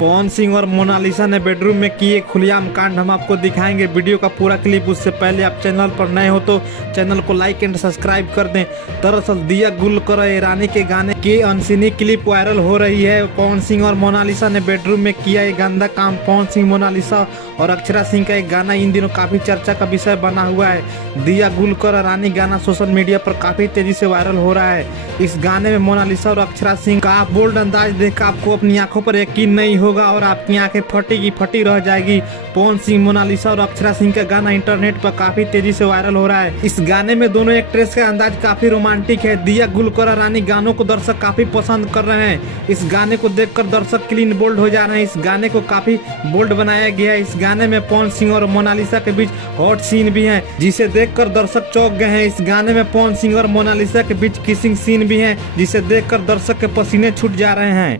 पवन सिंह और मोनालिसा ने बेडरूम में किए खुलेआम कांड हम आपको दिखाएंगे। वीडियो का पूरा क्लिप। उससे पहले आप चैनल पर नए हो तो चैनल को लाइक एंड सब्सक्राइब कर दें। दरअसल दिया गुलकर ईरानी के गाने की अनसीनी क्लिप वायरल हो रही है। पवन सिंह और मोनालिसा ने बेडरूम में किया ये गंदा काम। पवन सिंह, मोनालिसा और अक्षरा सिंह का एक गाना इन दिनों काफी चर्चा का विषय बना हुआ है। दिया गुलकर ईरानी गाना सोशल मीडिया पर काफी तेजी से वायरल हो रहा है। इस गाने में मोनालिसा और अक्षरा सिंह का बोल्ड अंदाज देखकर आपको अपनी आंखों पर यकीन नहीं होगा और आपकी आंखें फटी रह जाएगी। पवन सिंह, मोनालिसा और अक्षरा सिंह का गाना इंटरनेट पर काफी तेजी से वायरल हो रहा है। इस गाने में दोनों एक्ट्रेस का अंदाज काफी रोमांटिक है। दिया गुलकर ईरानी गानों को दर्शक काफी पसंद कर रहे हैं। इस गाने को देखकर दर्शक क्लीन बोल्ड हो जा रहे हैं। इस गाने को काफी बोल्ड बनाया गया है। इस गाने में पवन सिंह और मोनालिसा के बीच हॉट सीन भी है, जिसे देखकर दर्शक चौंक गए हैं। इस गाने में पवन सिंह और मोनालिसा के बीच किसिंग सीन भी है, जिसे देखकर दर्शक के पसीने छूट जा रहे हैं।